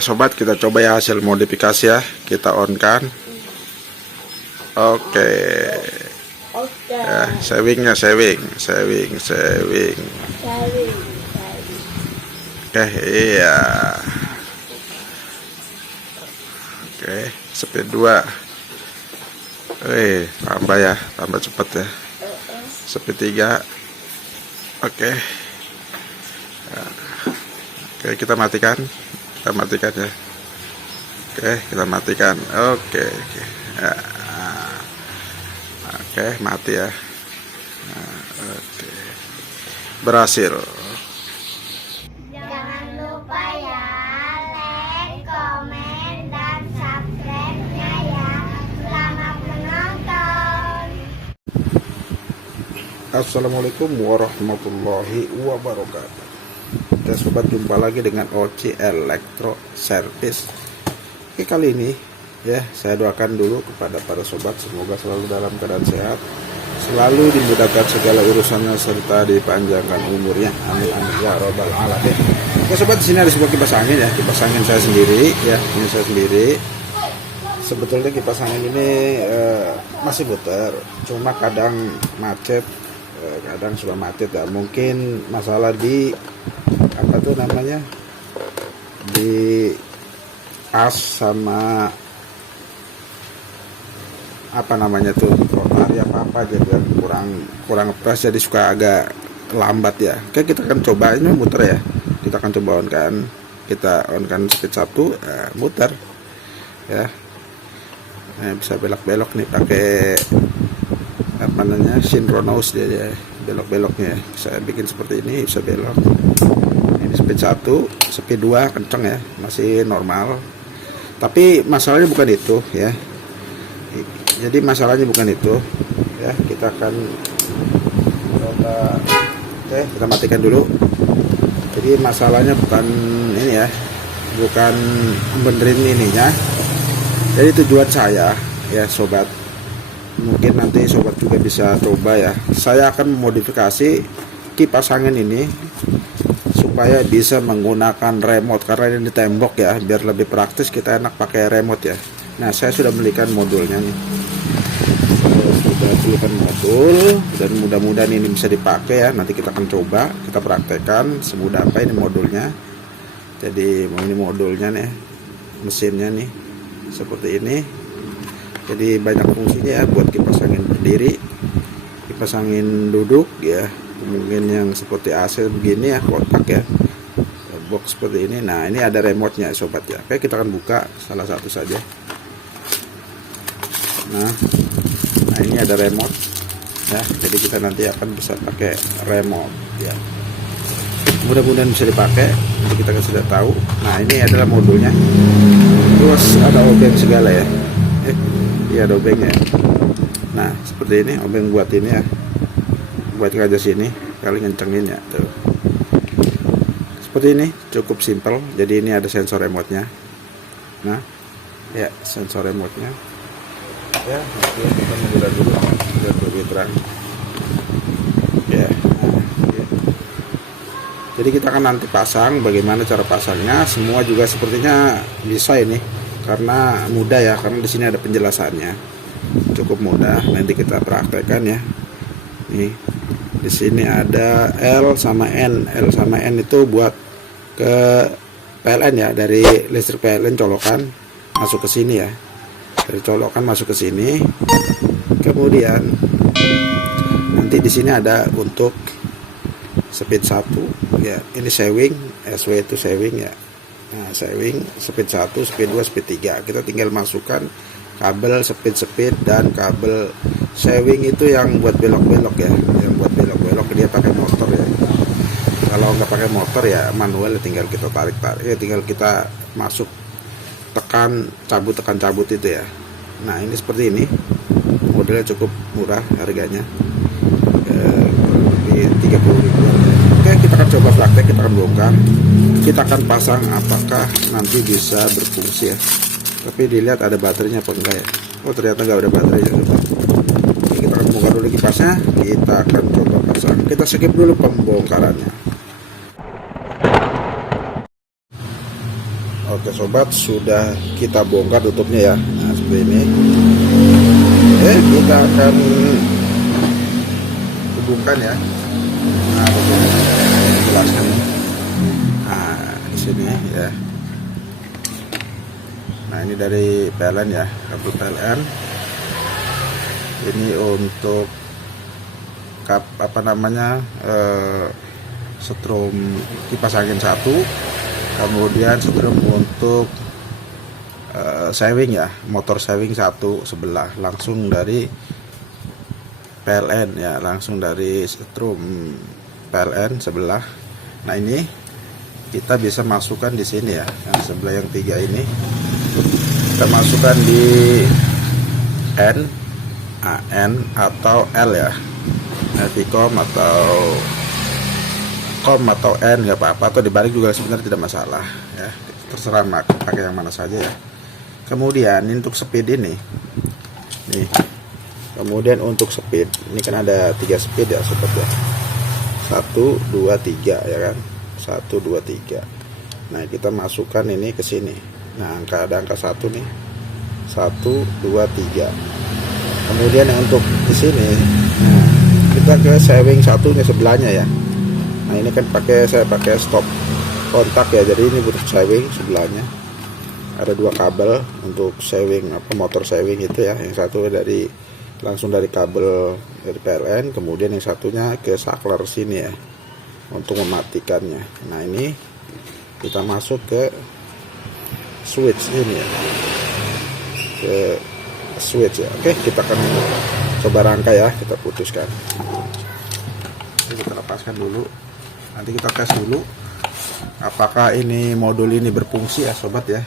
Oke sobat, kita coba ya hasil modifikasi ya. Kita on kan. Oke. Ya, savingnya saving. Oke, iya. Oke, speed 2. Tambah ya, tambah cepat ya. Speed 3. Oke. Oke, kita matikan. Kita matikan ya. Oke, kita matikan. Oke. Ya. Oke, mati ya. Oke. Berhasil. Jangan lupa ya, like, komen, dan subscribe-nya ya. Selamat menonton. Assalamualaikum warahmatullahi wabarakatuh. Ya sobat, jumpa lagi dengan OC Elektro Service. Oke, kali ini ya saya doakan dulu kepada para sobat semoga selalu dalam keadaan sehat, selalu dimudahkan segala urusannya serta dipanjangkan umurnya. Amin amin ya robbal alamin. Oke sobat, di sini ada sebuah kipas angin ya, kipas angin saya sendiri ya, ini saya sendiri. Sebetulnya kipas angin ini masih muter, cuma kadang macet, kadang sudah macet ya. Mungkin masalah di apa tuh namanya, di as sama apa namanya tuh rotari apa jadi kurang press, jadi suka agak lambat ya. Oke, kita akan coba ini muter ya, kita akan coba on kan, kita on kan speed 1, muter ya. Nah, bisa belok-belok nih pakai apa namanya, synchronous dia ya, belok-beloknya saya bikin seperti ini, bisa belok. Ini speed 1, speed 2 kenceng ya, masih normal. Tapi masalahnya bukan itu ya. Jadi masalahnya bukan itu ya. Kita akan coba, kita matikan dulu. Jadi masalahnya bukan ini ya, bukan benerin ininya. Jadi tujuan saya ya sobat, mungkin nanti sobat juga bisa coba ya, saya akan memodifikasi kipas angin ini supaya bisa menggunakan remote, karena ini tembok ya, biar lebih praktis kita enak pakai remote ya. Nah, saya sudah belikan modulnya nih, sudah belikan modul, dan mudah-mudahan ini bisa dipakai ya. Nanti kita akan coba, kita praktekkan semudah apa ini modulnya. Jadi ini modulnya nih, mesinnya nih seperti ini. Jadi banyak fungsinya ya, buat kipas angin berdiri, kipas angin duduk ya, mungkin yang seperti AC begini ya, kotak ya, box seperti ini. Nah, ini ada remote-nya sobat ya. Oke, kita akan buka salah satu saja. Nah, ini ada remote ya, jadi kita nanti akan bisa pakai remote ya. Mudah-mudahan bisa dipakai, nanti kita sudah tahu. Nah, ini adalah modulnya. Terus ada obeng segala ya. Iya, ada obengnya. Nah, seperti ini obeng buat ini ya, buat kaca sini, kali ngencengin ya tuh. Seperti ini, cukup simple. Jadi ini ada sensor remote-nya. Nah, ya sensor remote-nya. Ya, nanti kita membuka dulu biar lebih terang. Ya. Jadi kita akan nanti pasang, bagaimana cara pasangnya, semua juga sepertinya bisa ini, karena mudah ya, karena di sini ada penjelasannya, cukup mudah. Nanti kita praktekkan ya. Nih, di sini ada L sama N. L sama N itu buat ke PLN ya, dari listrik PLN colokan masuk ke sini ya. Dari colokan masuk ke sini. Kemudian nanti di sini ada untuk speed 1 ya. Ini saving, SW itu saving ya. Nah, saving speed 1, speed 2, speed 3. Kita tinggal masukkan kabel speed dan kabel saving itu yang buat belok-belok ya. Yang buat belok-belok dia pakai motor ya. Kalau nggak pakai motor ya manual, tinggal kita tarik-tarik ya, tinggal kita masuk, tekan cabut itu ya. Nah, ini seperti ini. Modelnya cukup murah harganya. 30.000. Oke, kita akan coba praktek, kita akan bongkar, kita akan pasang, apakah nanti bisa berfungsi ya. Tapi dilihat ada baterainya apa enggak ya. Oh, ternyata nggak ada baterainya. Oke, kita akan bongkar dulu kipasnya, kita akan coba pasang. Kita skip dulu pembongkarannya. Oke sobat, sudah kita bongkar tutupnya ya. Nah seperti ini. Kita akan hubungkan ya. Nah jelaskan. Nah di sini ya. Nah ini dari PLN ya, kabel PLN. Ini untuk setrum kipas angin 1, kemudian setrum untuk saving ya, motor saving 1 sebelah langsung dari PLN ya, langsung dari setrum PLN sebelah. Nah ini kita bisa masukkan di sini ya, yang sebelah yang 3 ini kita masukkan di N, AN atau L ya, Vcom atau COM atau N nggak apa-apa, atau dibalik juga sebenarnya tidak masalah ya, terserah pakai yang mana saja ya. Kemudian untuk speed ini nih, kemudian untuk speed ini kan ada 3 speed ya sobat ya, 1 2 3 ya kan, 1 2 3. Nah kita masukkan ini ke sini. Nah ada angka 1 nih, 1 2 3. Kemudian untuk di sini, nah, kita ke saving satunya sebelahnya ya. Nah ini kan saya pakai stop kontak ya, jadi ini butuh saving sebelahnya. Ada 2 kabel untuk saving motor saving itu ya. Yang satu langsung dari kabel dari PLN, kemudian yang satunya ke saklar sini ya untuk mematikannya. Nah ini kita masuk ke switch ini ya, ke switch ya. Oke, kita akan coba rangkai ya, kita putuskan. Ini kita lepaskan dulu. Nanti kita tes dulu apakah ini modul ini berfungsi ya sobat ya.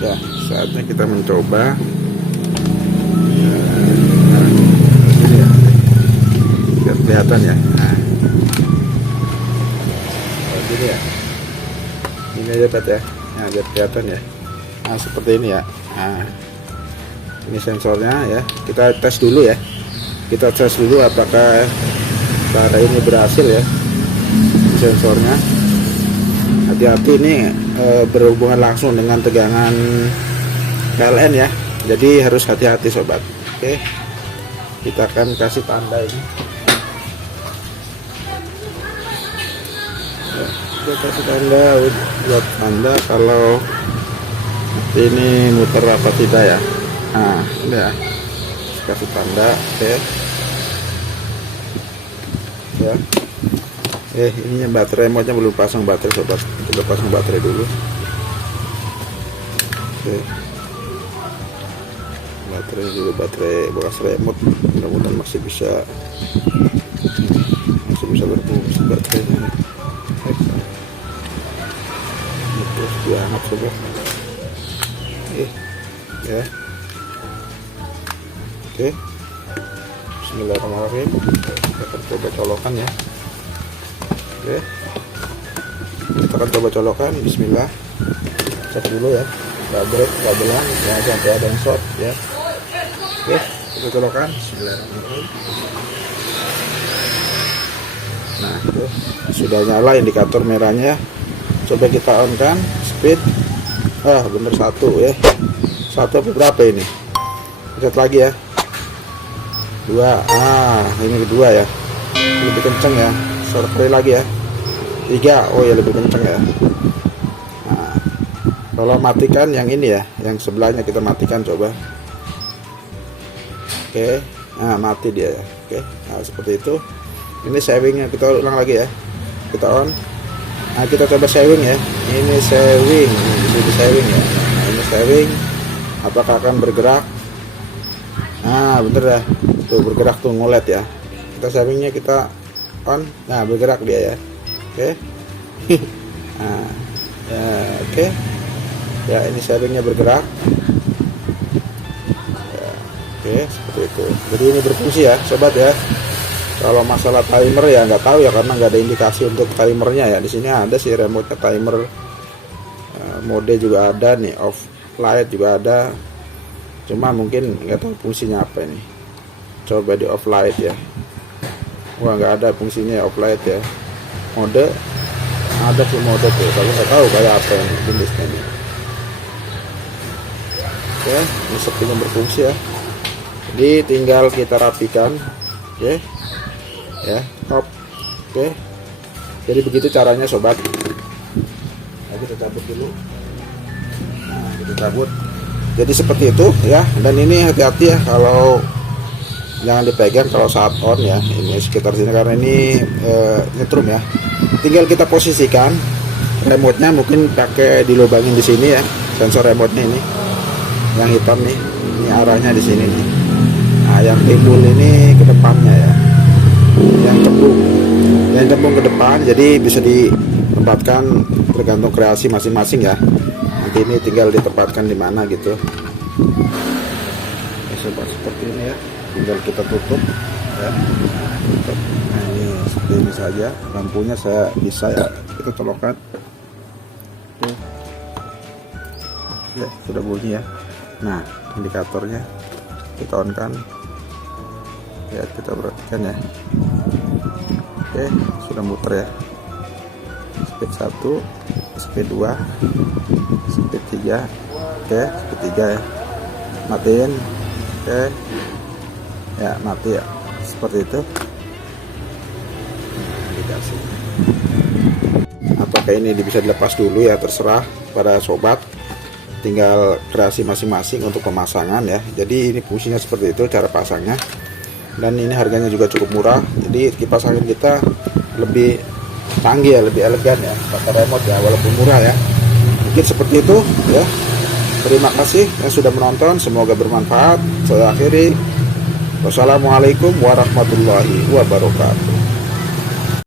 Ya, saatnya kita mencoba. Ini ya, biar kelihatan ya. Nah, gini ya. Ini aja Pat ya. Nah, biar kelihatan ya. Nah, seperti ini ya. Nah, ini sensornya ya. Kita tes dulu ya. Kita tes dulu apakah cara ini berhasil ya. Sensornya. Hati-hati ini berhubungan langsung dengan tegangan PLN ya, jadi harus hati-hati sobat. Oke, kita akan kasih tanda ini ya, kita kasih tanda buat tanda kalau ini muter apa tidak ya. Nah ini ya, kasih tanda. Oke ya. Ininya baterai, remote-nya belum pasang baterai sobat, kita pasang baterai dulu. Oke, baterai dulu, baterai bekas remote, mudah-mudahan masih bisa berfungsi baterainya. Terus diangkat sobat. Ya. Oke, bismillahirrahmanirrahim. Kita akan coba colokan ya. Oke, kita akan coba colokan. Bismillah, cek dulu ya kabelnya, jangan sampai ada yang short ya. Oke, kita colokan. Bismillahirrahmanirrahim. Nah, tuh, sudah nyala indikator merahnya. Coba kita on kan speed. Bener 1 ya. 1 apa berapa ini? Lihat lagi ya. 2. Ini kedua ya. Lebih kenceng ya. Sekali lagi ya. 3. Oh ya, lebih kenceng ya. Nah, kalau matikan yang ini ya, yang sebelahnya kita matikan coba. Oke. Nah, mati dia ya. Oke. Nah, seperti itu. Ini savingnya, kita ulang lagi ya. Kita on. Nah, kita coba saving ya. Ini saving, ini saving ya. Nah, ini saving. Apakah akan bergerak? Nah, bener ya. Tuh bergerak tuh, ngolet ya. Kita savingnya kita on. Nah, bergerak dia ya. Oke. Nah, ya, oke. Ya, ini savingnya bergerak. Oke, seperti itu. Jadi ini berfungsi ya sobat ya. Kalau masalah timer ya nggak tahu ya, karena nggak ada indikasi untuk timernya ya. Di sini ada sih remote timer, mode juga ada nih, off light juga ada. Cuma mungkin nggak tahu fungsinya apa ini. Coba di off light ya. Wah, nggak ada fungsinya off light ya. Mode ada sih mode tuh, tapi nggak tahu kayak apa ini jenisnya ini. Oke, ini sepertinya berfungsi ya. Jadi tinggal kita rapikan, oke ya, top. Oke, jadi begitu caranya sobat. Nah, kita cabut dulu. Nah, kita cabut. Jadi seperti itu ya. Dan ini hati-hati ya, kalau jangan dipegang kalau saat on ya. Ini sekitar sini karena ini nyetrum ya. Tinggal kita posisikan remote-nya, mungkin pakai dilubangin di sini ya, sensor remote-nya ini yang hitam nih, ini arahnya di sini nih. Nah, yang timbul ini ke depannya ya, yang cembung ke depan, jadi bisa ditempatkan tergantung kreasi masing-masing ya. Nanti ini tinggal ditempatkan di mana gitu. Ya, sobat, seperti ini ya, tinggal kita tutup ya. Nah, ini seperti ini saja. Lampunya saya bisa ya kita colokkan. Oke, sudah bunyi ya. Nah, indikatornya kita on kan ya, kita perhatikan ya. Oke, sudah muter ya. Speed 1, speed 2, speed 3. Oke, speed 3 ya. Matiin. Oke ya, mati ya, seperti itu. Apakah ini bisa dilepas dulu ya, terserah pada sobat, tinggal kreasi masing-masing untuk pemasangan ya. Jadi ini fungsinya seperti itu cara pasangnya, dan ini harganya juga cukup murah. Jadi kipas angin kita lebih canggih ya, lebih elegan ya, pakai remote ya, walaupun murah ya. Mungkin seperti itu ya. Terima kasih yang sudah menonton, semoga bermanfaat. Saya akhiri, wassalamualaikum warahmatullahi wabarakatuh.